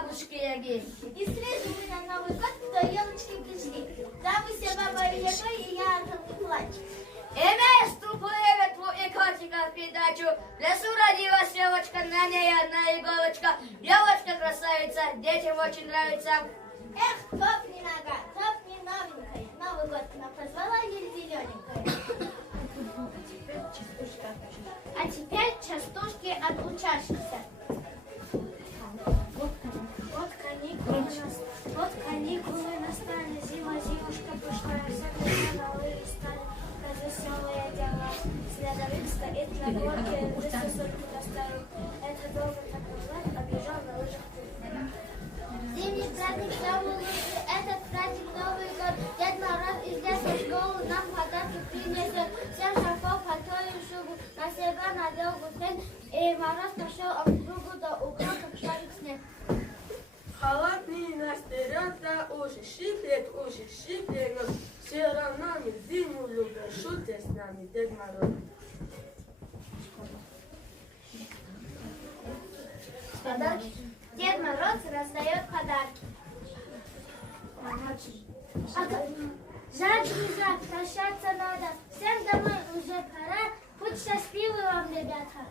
бабушки Яги. И встретили меня Новый год, то елочки пришли. Там и все баба Ягой, и я ангел плачу. Эмес тупое твою котика в передачу. В лесу родилась девочка, на ней одна иголочка. Девочка красавица, детям очень нравится. Эх, топни нога, топни новенькая. Новый год она позвала еле зелененькая. А теперь частушки от учащихся. Вот каникулы настали, зимушка пошла, все на лыжи стали, развеселые дела. Следовик стоит на горке, высосотку доставил. Это долго так назад, объезжал на лыжах. Зимний праздник, новые лыжи, этот праздник Новый год. Дед Мороз из леса в школу нам подарки принесет. 7 шарфов, пальто и шубу, на себя надел гусень. И Мороз пошел округу до угла, как шарик снег. Холодный нас берется, уши щиплет, но все равно мы зиму любим, шутит с нами Дед Мороз. Подарки. Дед Мороз раздает подарки. Жаль, друзья, прощаться надо. Всем домой уже пора. Будь счастливы вам, ребята.